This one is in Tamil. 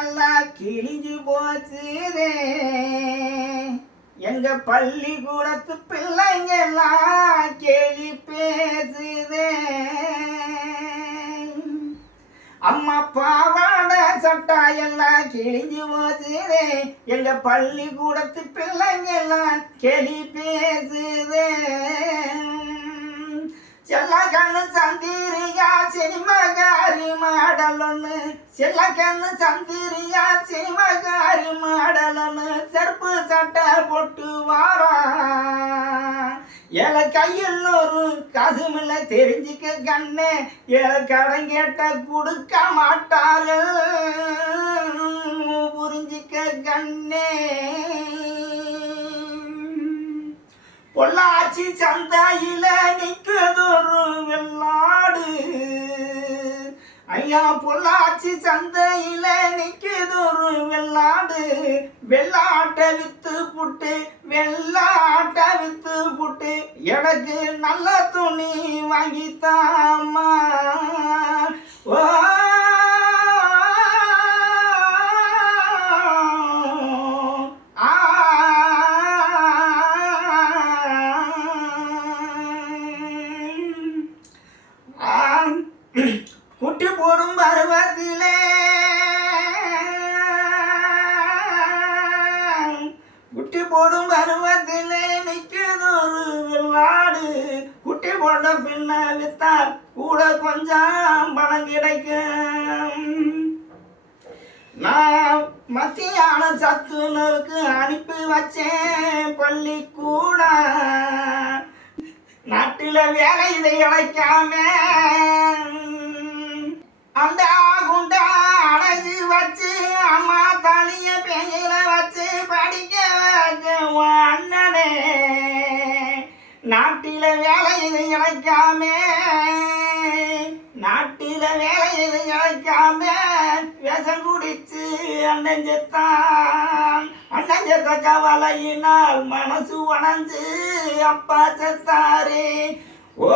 எல்லாம் கிழிஞ்சு போச்சுதே. எங்க பள்ளிக்கூடத்து பிள்ளைங்க எல்லாம் கேலி பேசுதே. அம்மா பாவாட சட்டா எல்லாம் கிழிஞ்சு போச்சுதே. எங்க பள்ளிக்கூடத்து பிள்ளைங்க எல்லாம் கேலி பேசுதே. செல்லக்கண்ணு சந்திரியா சினிமகாரி மாடல் ஒன்று. செல்லக்கண்ணு சந்திரியா சினிமகாரி மாடல் ஒன்று. செருப்பு சட்டை போட்டு வாரா. ஏழை கையில் ஒரு காசுமில்ல தெரிஞ்சுக்க கண்ணே. ஏழை கடன் கேட்ட கொடுக்க மாட்டாரு புரிஞ்சிக்க கண்ணே. பொள்ளாச்சி சந்தையில நிற்குதொரு வெள்ளாடு. ஐயா பொள்ளாச்சி சந்தையில நிற்குதொரு வெள்ளாடு. வெள்ளாட்டை வித்து புட்டு வெள்ளாட்டை வித்து புட்டு எனக்கு நல்ல துணி வாங்கித்தாமா. ஓ குட்டி போடும் பருவத்திலே குட்டி போடும் பருவத்திலே நிற்குதொரு வெள்ளாடு. குட்டி போட்ட பின்ன வித்தால் கூட கொஞ்சம் பணம் கிடைக்கும். நான் மத்தியான சத்துணவுக்கு அனுப்பி வச்சேன் பள்ளிக்கூட. நாட்டில் வேலை இதை இழைக்காம அந்த குண்டா அடைஞ்சு வச்சு அம்மா தனிய பெண்ணில வச்சு படிக்க வச்ச அண்ணனே. நாட்டில வேலை இதை இழைக்காம நாட்டில வேலை இதை இழைக்காம விஷம் குடிச்சு அண்ணன் செத்தான். அண்ணன் செத்த கவலையினால் மனசு உணர்ந்து அப்பா செத்தாரே. ஓ